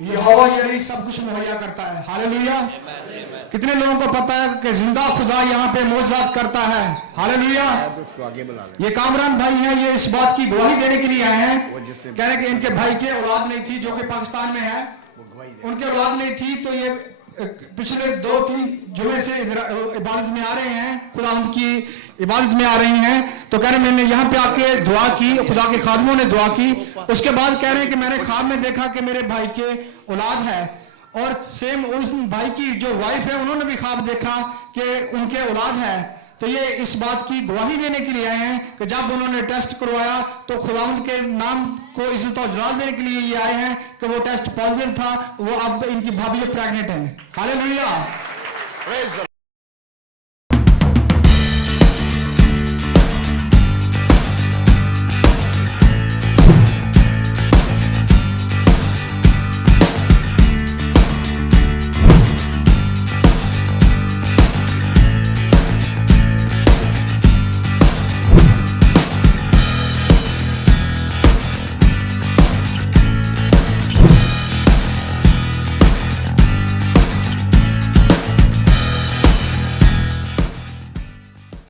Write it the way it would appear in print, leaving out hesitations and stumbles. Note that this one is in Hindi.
यहोवा यही सब कुछ मुहैया करता है। हालेलुया। कितने लोगों को पता है कि जिंदा खुदा यहाँ पे मौजूद करता है। हालेलुया। तो उसको आगे बुला ले। ये कामरान भाई हैं, ये इस बात की गवाही देने के लिए आए हैं। कह रहे हैं कि इनके भाई के औलाद नहीं थी, जो कि पाकिस्तान में है, उनके औलाद नहीं थी, तो ये पिछले 2-3 जुमे से इबादत में आ रहे हैं, खुदा की इबादत में आ रही हैं। तो कह रहे मैंने यहाँ पे आके दुआ की, खुदा के खादमों ने दुआ की। उसके बाद कह रहे हैं कि मैंने ख्वाब में देखा कि मेरे भाई के औलाद है, और सेम उस भाई की जो वाइफ है उन्होंने भी ख्वाब देखा कि उनके औलाद है। तो ये इस बात की गवाही देने के लिए आए हैं कि जब उन्होंने टेस्ट करवाया तो खुदावंद के नाम को इज्जत और जलाल देने के लिए ये आए हैं कि वो टेस्ट पॉजिटिव था, वो अब इनकी भाभी प्रेग्नेंट है। हालेलुया। Praise the